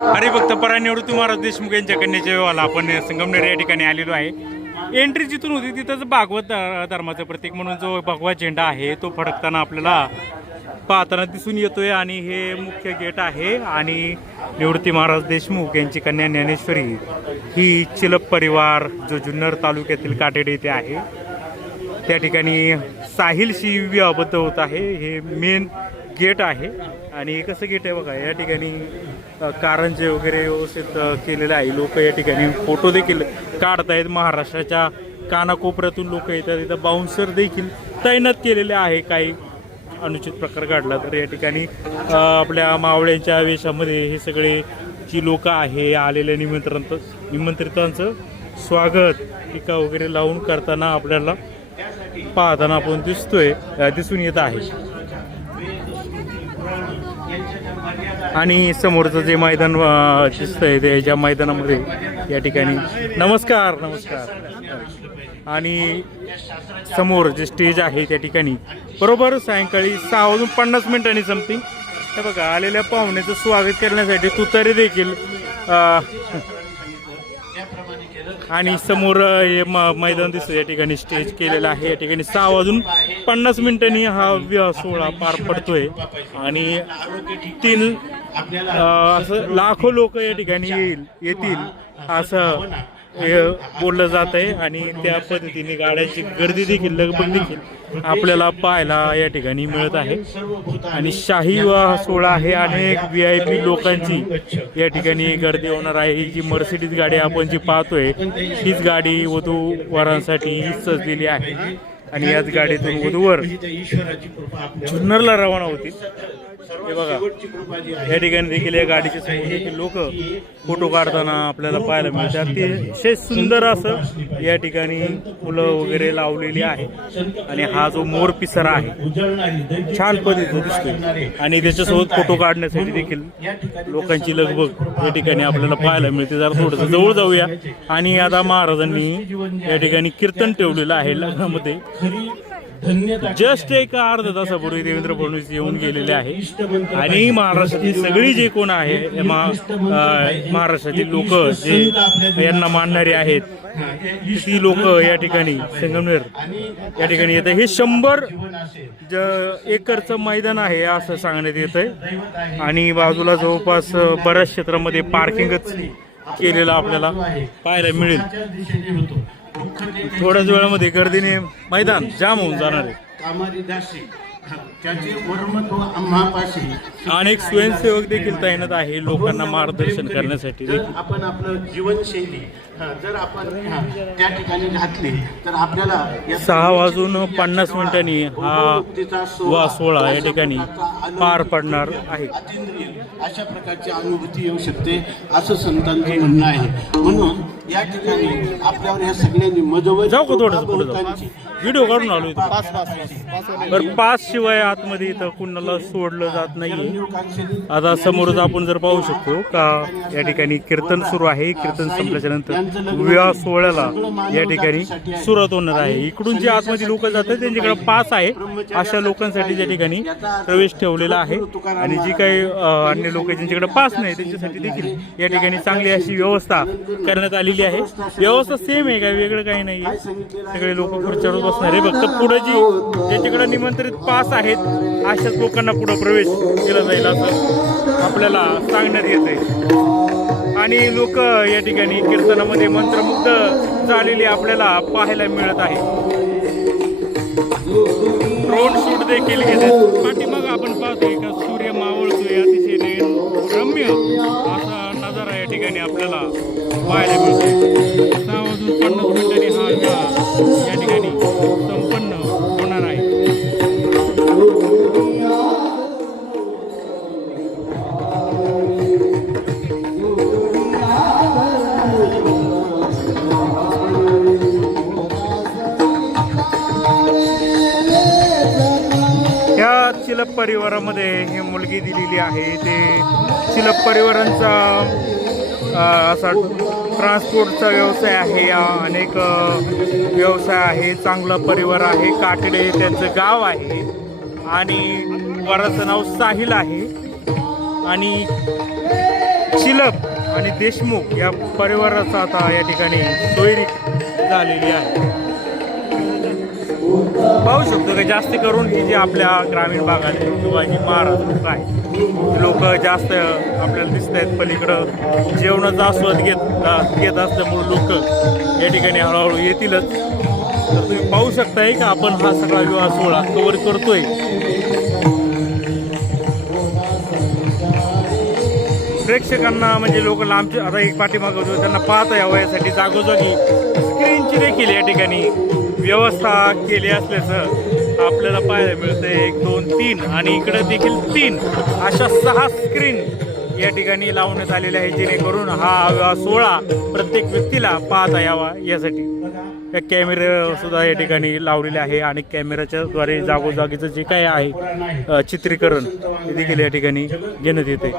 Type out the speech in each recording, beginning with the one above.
हरिभक्त परायण निवृत्ती महाराज देशमुख यांच्या कन्याच्या विवाहाला आपण संगमनेर या ठिकाणी आलेलो आहे। एंट्री जिथून होती तिथंच भागवत धर्माचं प्रतीक म्हणून जो भगवा झेंडा आहे तो फडकताना आपल्याला पाहताना दिसून येतोय आणि हे मुख्य गेट आहे। आणि निवृत्ती महाराज देशमुख यांची कन्या ज्ञानेश्वरी ही चिलप परिवार जो जुन्नर तालुक्यातील काटेडे येथे आहे त्या ठिकाणी साहिलशी विवाहबद्ध होत आहे। हे मेन गेट आहे आणि कसं गेट आहे बघा, या ठिकाणी कारंजे वगैरे व्यवस्थित केलेलं आहे। लोक या ठिकाणी फोटो देखील काढतायत। महाराष्ट्राच्या कानाकोपऱ्यातून लोक येतात। इथं बाउन्सर देखील तैनात केलेले आहे। काही अनुचित प्रकार घडला तर या ठिकाणी आपल्या मावळ्यांच्या वेशामध्ये हे सगळे जी लोक आहे आलेल्या निमंत्रितांचं स्वागत टीका वगैरे लावून करताना आपल्याला पाहताना आपण दिसून येत आहे। आणि समोरचं जे मैदान दिसतंय त्याच्या मैदानामध्ये या ठिकाणी नमस्कार आणि समोर जे स्टेज आहे त्या ठिकाणी बरोबर सायंकाळी 6:50 समथिंग हे बघा आलेल्या पाहुण्याचं स्वागत करण्यासाठी तुतारी देखील आणि समोर हे मैदान दिसतं या ठिकाणी स्टेज केलेलं आहे। या ठिकाणी 6:50 हा विवाह सोहळा पार पडतोय आणि असं लाखो लोक या ठिकाणी येतील असं बोललं जात आहे। आणि त्या पद्धतीने गाड्यांची गर्दी देखील लगबग देखील आपल्याला पाहायला या ठिकाणी मिळत आहे। आणि शाही विवाह सोहळा आहे। अनेक VIP लोकांची या ठिकाणी गर्दी होणार आहे। ही जी मर्सिडीज गाडी आपण जी पाहतोय हीच गाडी वधू वरांसाठी सजलेली आहे आणि याच गाडीतून वधूवर जुन्नरला रवाना होतील। हे बघा या ठिकाणी देखील या गाडीचे समोर देखील लोक फोटो काढताना आपल्याला पाहायला मिळतात। अतिशय सुंदर असं या ठिकाणी फुलं वगैरे लावलेली आहे आणि हा जो मोर पिसारा आहे छान पद्धतीने दिसतोय आणि त्याच्यासोबत फोटो काढण्यासाठी देखील लोकांची लगबग या ठिकाणी आपल्याला पाहायला मिळते। जरा थोडंसं जवळ जाऊया आणि आता महाराजांनी या ठिकाणी कीर्तन ठेवलेलं आहे लग्नामध्ये। जस्ट एक अर्धा तासापूर्वी देवेंद्र फडणवीस येऊन गेलेले आहे आणि महाराष्ट्रातील सगळी जे कोण आहे महाराष्ट्रातील लोक जे यांना मानणारे आहेत ती लोक या ठिकाणी संगमनेर या ठिकाणी येत आहे। हे 100 एकरचं मैदान आहे असं सांगण्यात येत आहे आणि बाजूला जवळपास बऱ्याच क्षेत्रामध्ये पार्किंगच केलेलं आपल्याला पाहायला मिळेल। थोड्याच वेळामध्ये गर्दीने मैदान जाम होऊन जाणार आहे। अनेक स्वयंसेवक देखील तैनात आहे लोकांना मार्गदर्शन करण्यासाठी। आपण आपलं जीवनशैली जर आपण त्या ठिकाणी घातली तर आपल्याला 6:50 हा विवाह सोहळा या ठिकाणी पार पडणार आहे। अशा प्रकारची अनुभूती येऊ शकते असं संतांचं म्हणणं आहे। म्हणून या ठिकाणी आपल्यावर या सगळ्यांनी मजवत जाऊ का थोडंसं पुढे जाऊ, व्हिडिओ काढून आलो इथं। बरं पास शिवाय आतमध्ये इथं कुणाला सोडलं जात नाही। आता समोरच आपण जर पाहू शकतो का या ठिकाणी कीर्तन सुरू आहे। कीर्तन संपल्याच्या नंतर विवाह सोहळ्याला या ठिकाणी सुरुवात होणार आहे। इकडून जे आतमध्ये लोक जातात त्यांच्याकडे पास आहे अशा लोकांसाठी त्या ठिकाणी प्रवेश ठेवलेला आहे आणि जी काही अन्य लोक ज्यांच्याकडे पास नाही त्यांच्यासाठी देखील या ठिकाणी चांगली अशी व्यवस्था करण्यात आलेली आहे। व्यवस्था सेम आहे, काही वेगळं काही नाही आहे। सगळे लोक खुर्च्यावर बसणार आहे। फक्त पुढे ज्यांच्याकडे निमंत्रित पास आहेत अशाच लोकांना पुढे प्रवेश केला जाईल असं आपल्याला सांगण्यात येत आहे। आणि लोक या ठिकाणी कीर्तनामध्ये मंत्रमुग्ध झालेले आपल्याला पाहायला मिळत आहे। ड्रोन शूट देखील घेतात। पाठीमाग आपण पाहतोय का सूर्य मावळतोय, अतिशय रम्य असा नजारा या ठिकाणी आपल्याला पाहायला मिळतोय। 6:50 हा विवाह या ठिकाणी संपन्न होणार आहे। या चिलप परिवारामध्ये ही मुलगी दिलेली आहे। ते चिलप परिवारांचा असा ट्रान्सपोर्टचा व्यवसाय आहे। अनेक व्यवसाय आहे। चांगला परिवार आहे। काकडे त्यांचं गाव आहे आणि वराचं नाव साहिल आहे आणि चिलप आणि देशमुख या परिवाराचा आता या ठिकाणी सोयरी झालेली आहे. पाहू शकतो की जास्त करून ही जी आपल्या ग्रामीण भागातली किंवा जी महाराष्ट्र लोक आहे लोक जास्त आपल्याला दिसत आहेत. पलीकडं जेवणाचा आस्वाद घेत असल्यामुळे लोक या ठिकाणी हळूहळू येतीलच. तर तुम्ही पाहू शकताय की आपण हा सगळा विवाह सोहळा कव्हर करतोय. प्रेक्षकांना म्हणजे लोक लांबचे आता एक पाठीमागं होतो त्यांना पाहता यावं यासाठी जागोजागी स्क्रीनची देखील या ठिकाणी व्यवस्था केली असल्याचं आपल्याला पाहायला मिळतं. 1 2 3 आणि इकडे देखील 3 अशा 6 स्क्रीन या ठिकाणी लावण्यात आलेल्या आहे जेणेकरून हा सोहळा प्रत्येक व्यक्तीला पाहता यावा यासाठी. या कॅमेरे सुद्धा या ठिकाणी लावलेले आहे आणि कॅमेऱ्याच्या द्वारे जागोजागीचं जे काय आहे चित्रीकरण हे देखील या ठिकाणी घेण्यात येते.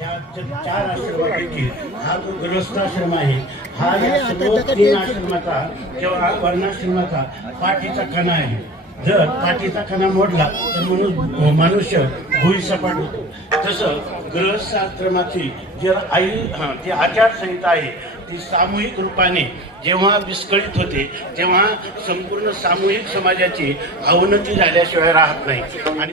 या 4 आश्रमापैकी हा जो गृहस्थाश्रम आहे हा या सर्व 3 आश्रमाचा किंवा वर्णाश्रमाचा पाठीचा कणा आहे. जर पाठीचा कणा मोडला तर मनुष्य भुईसपाट होतो. तसं गृहस्थाश्रमाची जी जी आचारसंहिता आहे ती सामूहिक रूपाने जेव्हा विस्कळीत होते तेव्हा संपूर्ण सामूहिक समाजाची अवनती झाल्याशिवाय राहत नाही. आणि